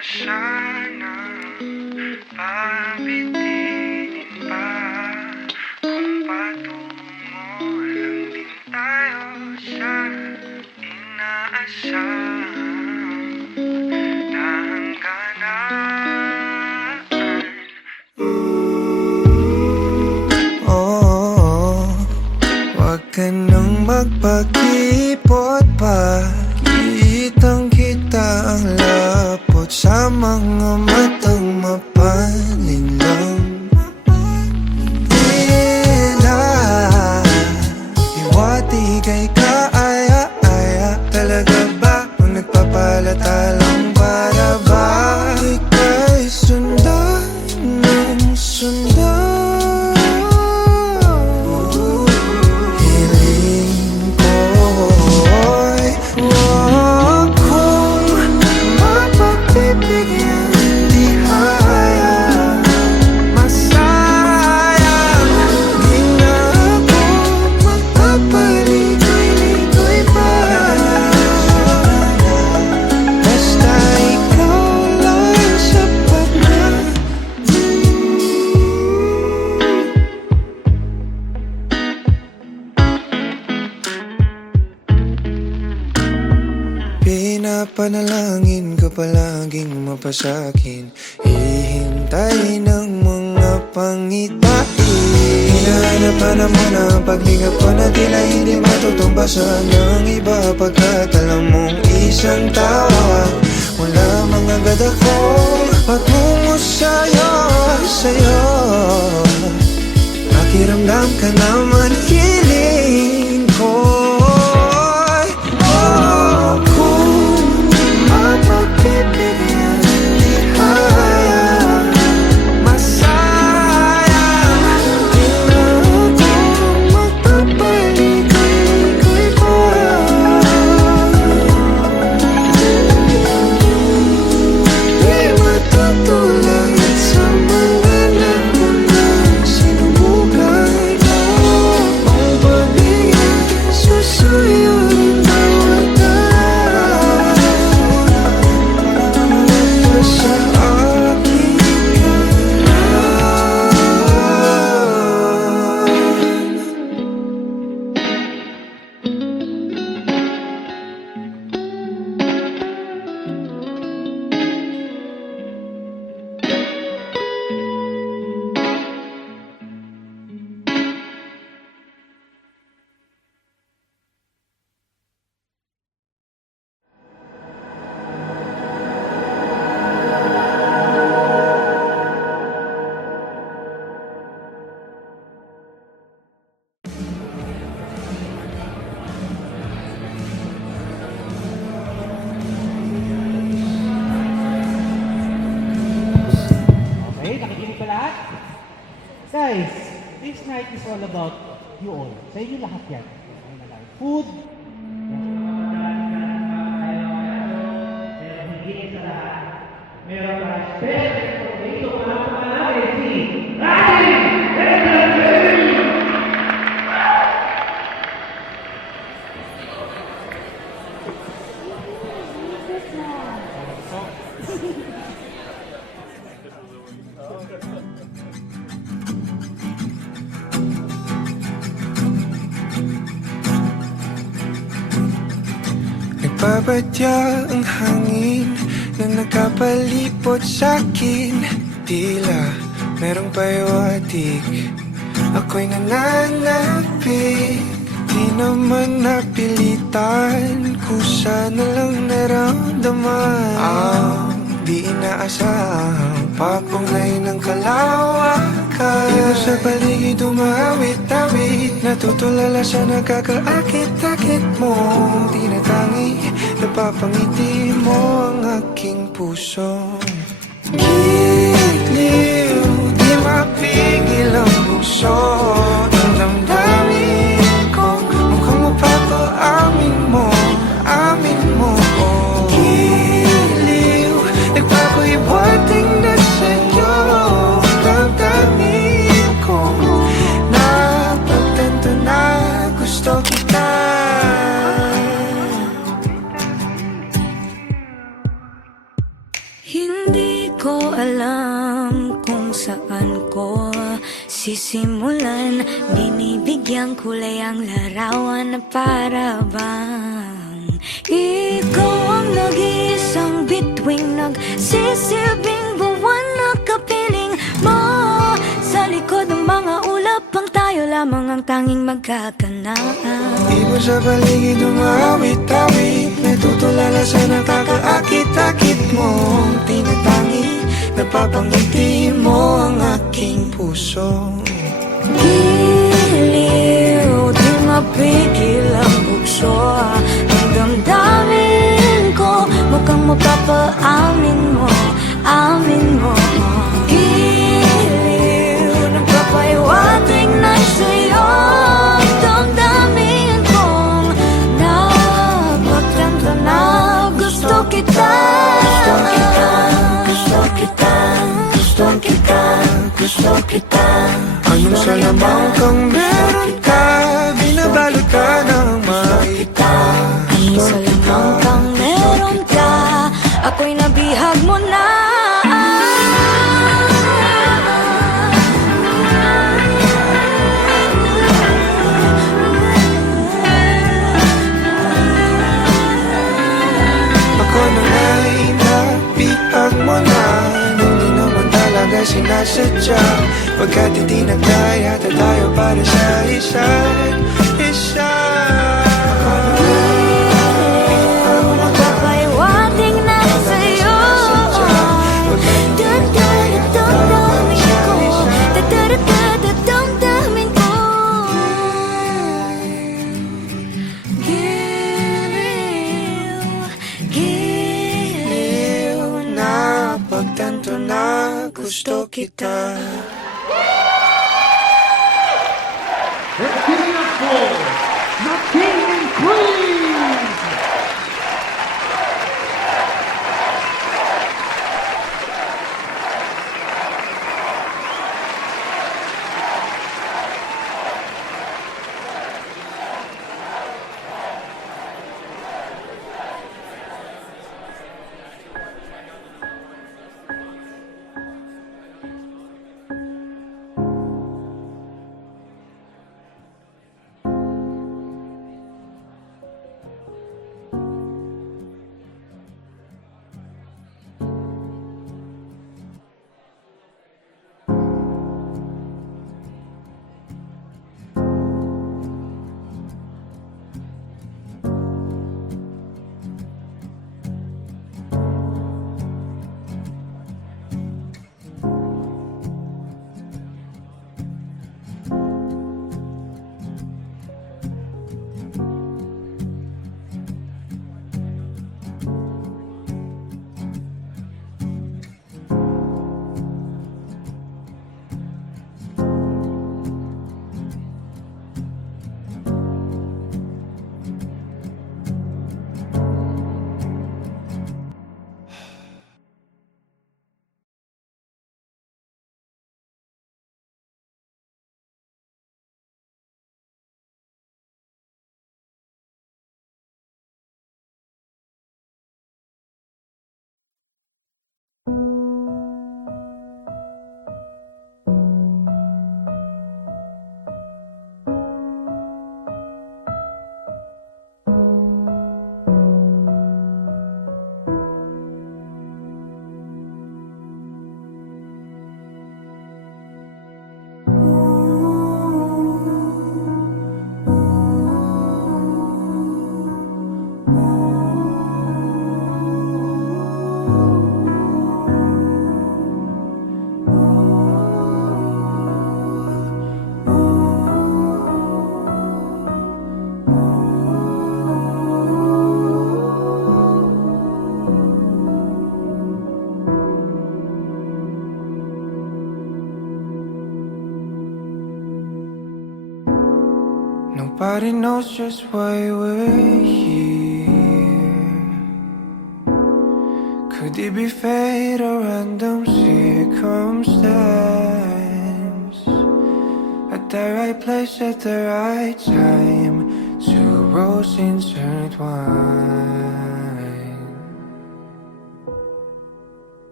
sana pabitinin pa kung patungo lang din tayo sa inaasahang na hangganan. Oh, wag ka nang magpakipot pa. Kitang kita ang lapot sa mga matang mapalinlang. Tila iwati kay kaaya-aya. Talaga ba kung nagpapalata lang para ba ika'y sundan ng sundan? Pinapanalangin ka palaging mapasakin. Hihintay ng mga pangitain. Hinahanap-hanap mo na ang paglingap ko na tila hindi matutumbasan ng iba. Pagkat alam mong isang tawag mula mga gad ako patungo sa'yo, sa'yo. Pakiramdam ka naman hiling ko. Guys, this night is all about you all. Sa inyo lahat yan. Food. Meron ka special dito para pangalawin si Ryan! Nagpapatya ang hangin na nakapalipot sa'kin. Tila merong pahiwatig, ako'y nananapig. Di naman napilitan, kusa na lang naramdaman ang di inaasahang papunglay ng kalawakan. Dito sa paligid umawit-awit, natutulala sa nakakaakit-akit mo. Di na tangi, napapangiti mo ang aking puso. Giliw, di mapigil ang puso. Ang damdamin ko, mukhang mapapaamin mo, amin mo. Giliw, nagpapahiwating na sa'yo. Damdamin ko, napagtanto na gusto kita. Hindi ko alam kung saan ko sisimulan. Binibigyan kulay ang larawan na para bang ikaw ang nag-iisang bituing nagsisilbing buwan na kapiling mo. Sa likod ng mga ulap ang tayo lamang ang tanging magkakanaan. Ibon sa paligid umawit-awit, natutulala sa nakakaakit-akit mong tinatangi. Napapangiti mo ang aking puso. Giliw, di mapigil ang bugso ang damdamin ko. Mukhang mapapaamin mo, amin mo. Giliw, nagpapaiwating na sa'yo ang damdamin kong napagtanto na gusto kita. Gusto kita, gusto kita, gusto kita. Anong salamang kang meron ka, binabalot ka ng maita. Anong salamang kang meron ka, ako'y nabihag mo na. Ako na nga'y nabihag mo na, nung di naman talaga sinasadya. Pagkat hindi nagkaya tayo para sa isa't isa. Magpapaiwating na sa'yo damdamin ko. Giliw, giliw Na pagtanto na gusto kita. Let's give it up for the King and Queen! Nobody knows just why we're here. Could it be fate or random circumstance? At the right place at the right time, two roads intertwine.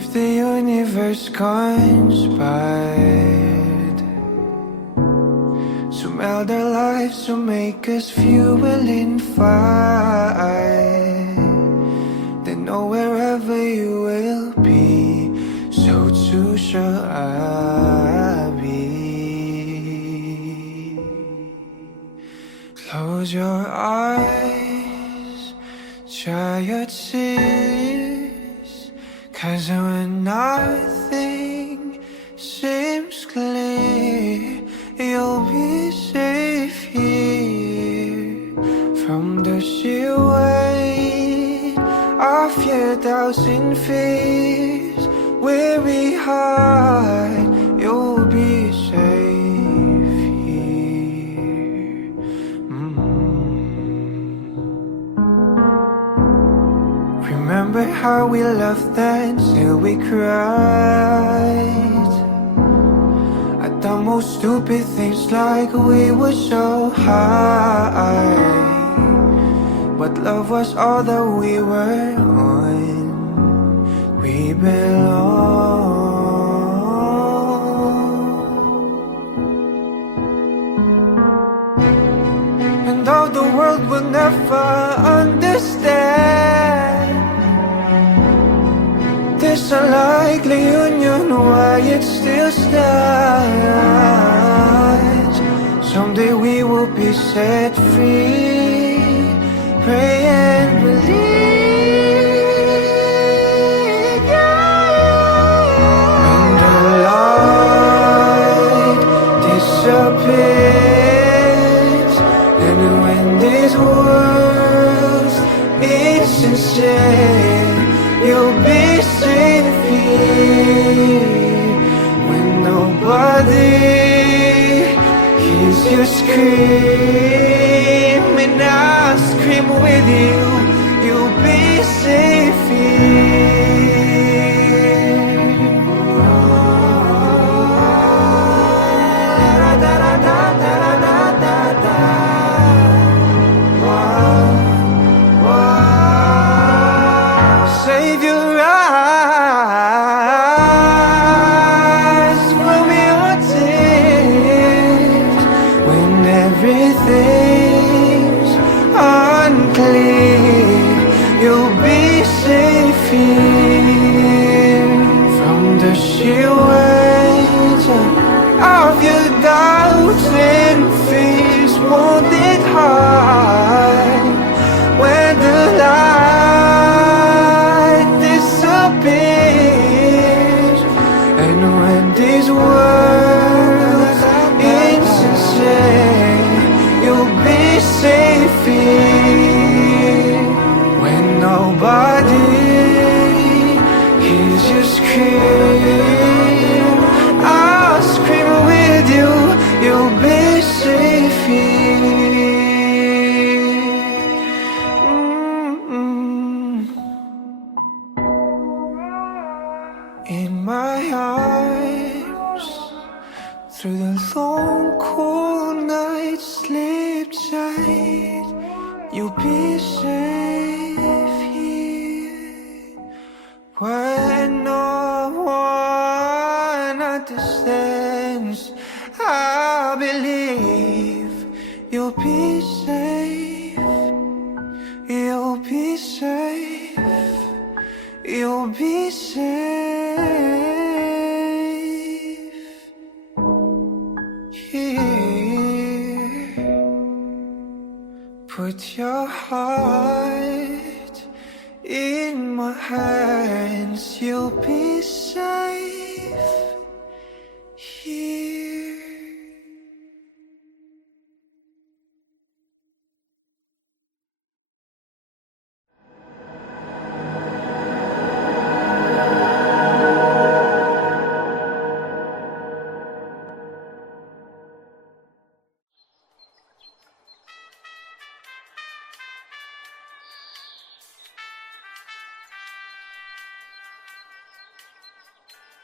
if the universe conspired to meld our lives to make us fuel and fire, then know wherever you will be, so too shall I be. Close your eyes, dry your tears, 'cause when nothing seems clear, you'll be safe here from the sheer weight of your doubts and fears. Weary heart, you'll be safe here. Remember how we laughed until we cried at the most stupid things, like we were so high, but love was all that we were on. We belong. And though the world will never understand this unlikely union, why it still stands. Someday we will be set free. Pray and believe, yeah. When the light disappears, and when this world is sincere, you'll be safe here. When nobody hears you scream, and I'll scream with you, you'll be safe here. Save your eyes from your tears when everything's unclear. You'll be safe here from the sheer weight of your doubts and fears. Won't it hide when the light disappears, and when these words insincere, you'll be safe here. When nobody hears you scream, I'll scream with you, you'll be safe here. In my arms, through the long cool night, sleep tight, you'll be safe here. When no one understands, I believe you'll be safe. You'll be safe. You'll be safe here. Put your heart in my hands. You'll be safe here.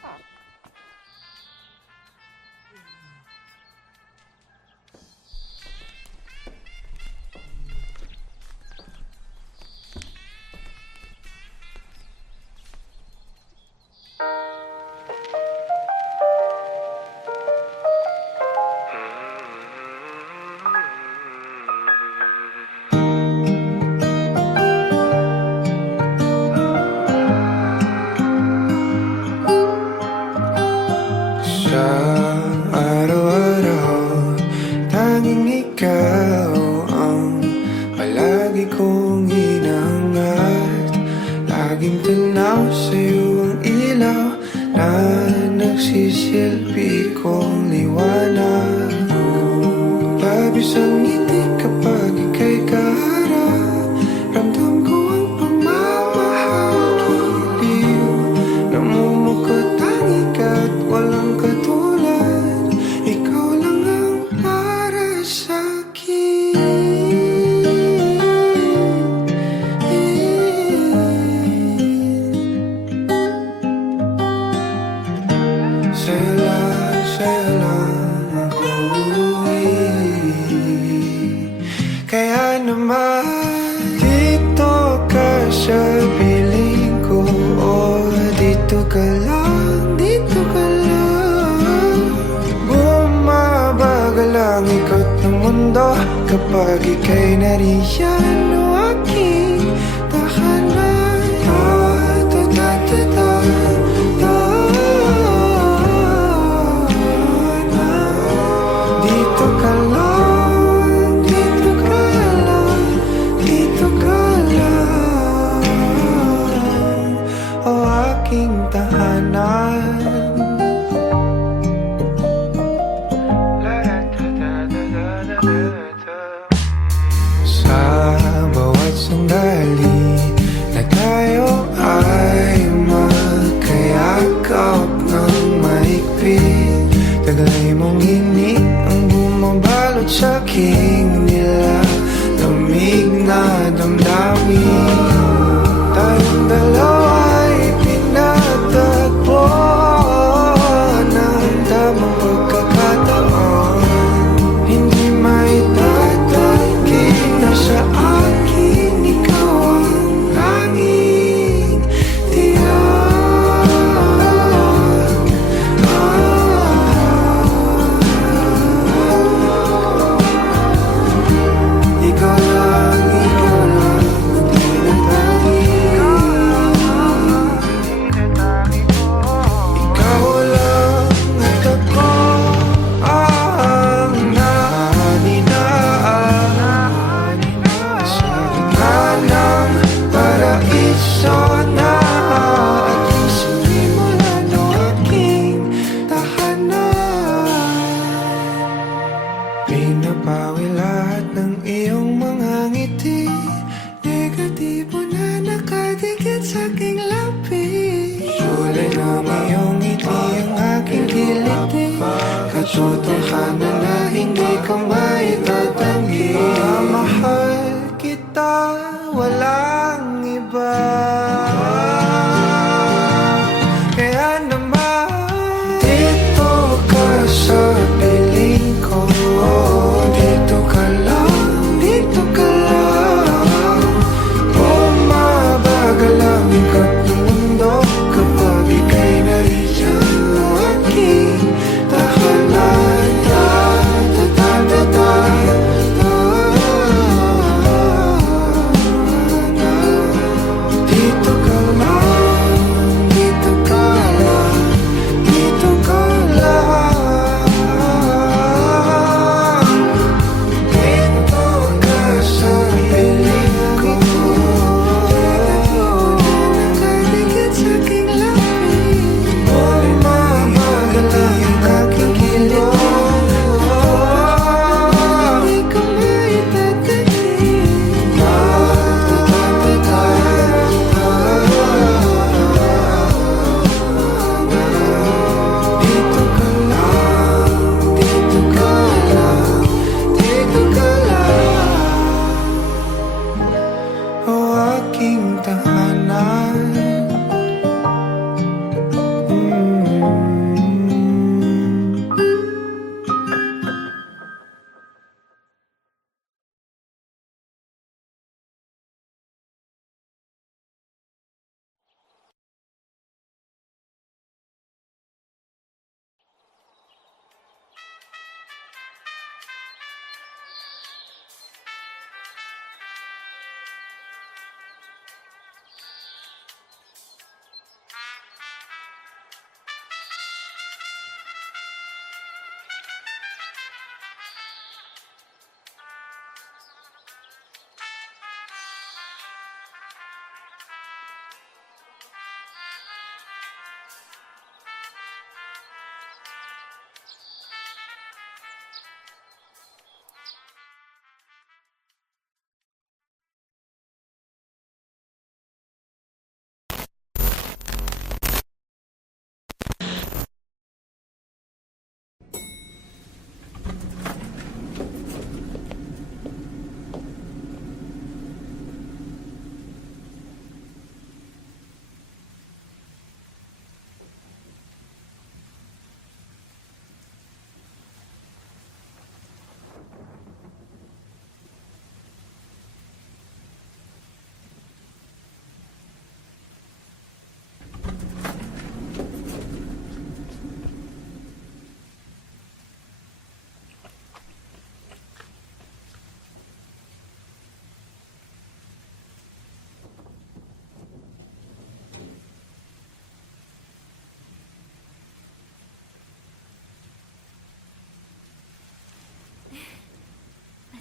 Sa araw-araw, tanging ikaw ang palagi kong hinangat. Laging tanaw sa'yo ang ilaw na nagsisilbi kong liwanag. Labis ang ngiti kapag ika'y kaharap. Ramdam ko ang pagmamahal, giliw. Namumukot tanging ka't walang katulad. Ikaw lang ang para sa'kin. Sa'yo lang ako'y kaya naman dito ka sa piling ko. Oh, dito ka lang, dito ka lang. Bumabagal ang ikot ng mundo kapag ika'y nariyan. O aking tahanan. Dito ka lang, dito ka lang, dito ka lang. O aking tahanan. Sa bawat sandali na tayo ay magkayakap ng mahigpit, taglay mong hini ang bumabalot sa aking nilalamig na damdamin. Tayong dalawa'y pinatagpo ng tamang pagkakataon. Hindi maitatanggi na sa akin ikaw ang tanging tiyak. Ikaw lang ang tinatanggi. Ikaw lang at ako ang naninaan sa gitna ng paraiso na aking sinimulan. O aking tahanan. Pinapawi lahat ng iyong mga ngiti, negatibo na nakadikit sa aking labi. Kulay ng iyong ngiti ang aking kiliti, katotohanan na hindi ka maitatanggi. Mahal kita, walang iba. Kaya naman dito ka sa piling ko. Dito ka lang, dito ka lang. Bumabagal ang ikot ng mundo kapag ika'y nariyan. O aking tahanan. Ta-ta-ta-ta-ta.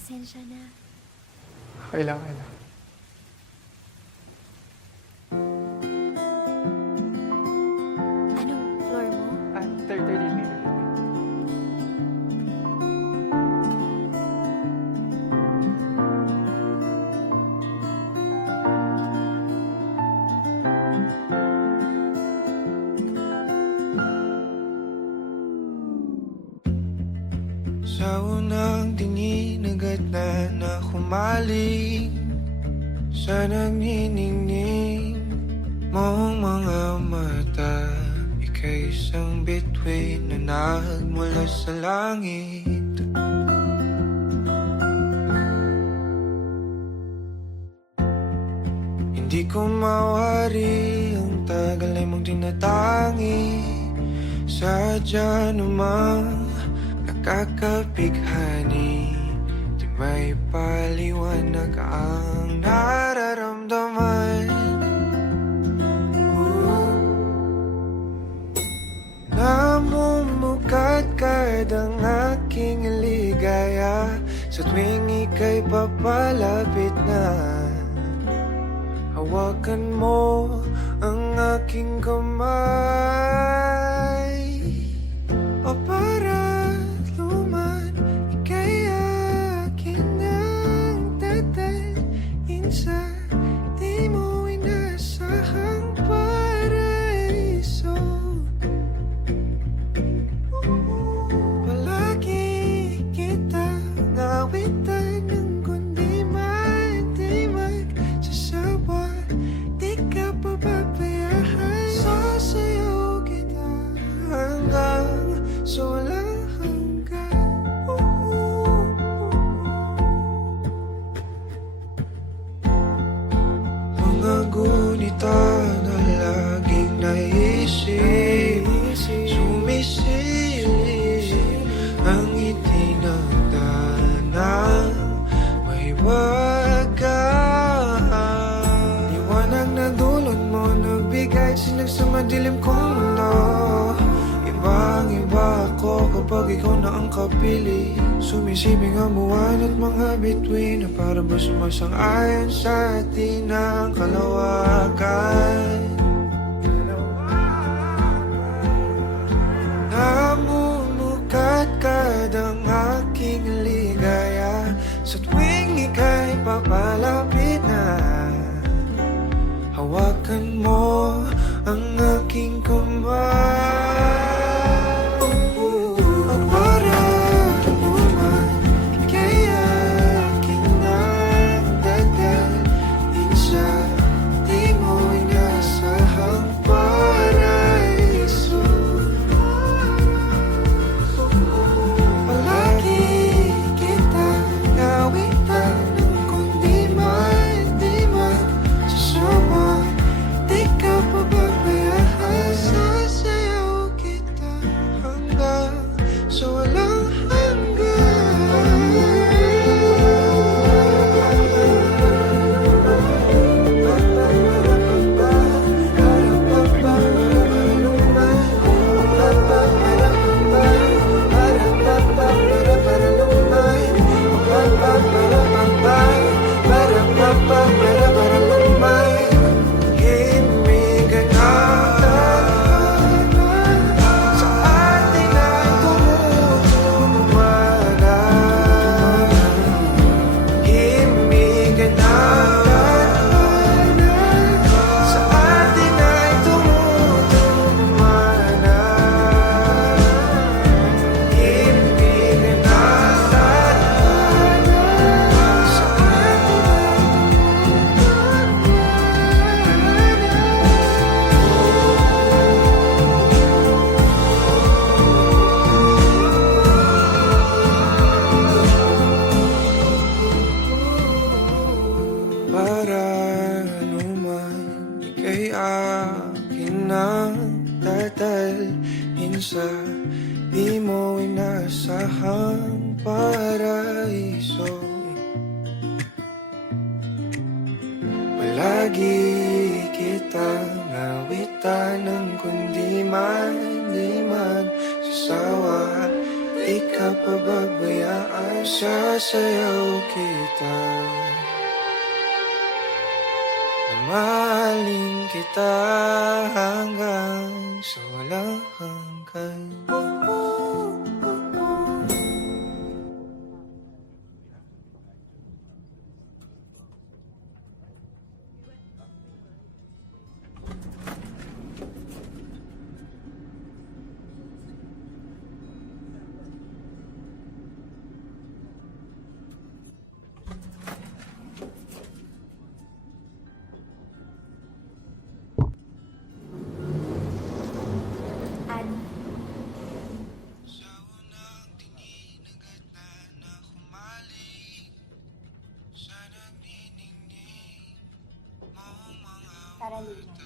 Pasensya na. Okay lang, okay lang. Anong floor mo? Third meter. Sa unang tingin agad na humaling sa nagniningning mong mga mata. Ika'y isang bituin na nagmula sa langit. Hindi ko mawari ang tagal ay mong tinatangi. Sadya namang nakakapighani, di may paliwanag ang nararamdaman. Namumukadkad ang aking ligaya sa tuwing ika'y papalapit na. Hawakan mo ang aking kamay, o para luman, ika'y akin ang dadalhin sa di mo inasahang paraiso. Palagi kita nawitan ng kundi di magsasawa. Di ka pababayaan, sasayaw kita hanggang sa walang hanggan. Mga gunita na laging naisip, sumisilip ang itinagdanang may wagas. Liwanag na dulot mo, nagbigay sinag sa madilim kong mundo. Ibang-iba ako kapag ikaw na ang kapiling. Sumisibing ang buwan at mga bituin na para ba sumasang-ayon sa atin ang kalawakan. Namumukadkad ang aking ligaya sa tuwing ika'y papalapit na. Hawakan mo ang aking kamay, o para luman, ika'y aking nagdadalhin sa di mo inasahang paraiso. Palagi kita nawitan ng kundi di magsasawa. Di ka pababayaan, sasayaw kita hanggang sa walang para luman, ika'y akin ang dadalhin sa di mo inasahang paraiso. Palagi kitang nawitan ng kundi di magsasawa. Di Di ka pababayaan, sasayaw kita. Mamahalin kita hanggang sa walang hanggan. Annie. Sa unang tingin agad na humaling sa nagniningning mong mga Carolina.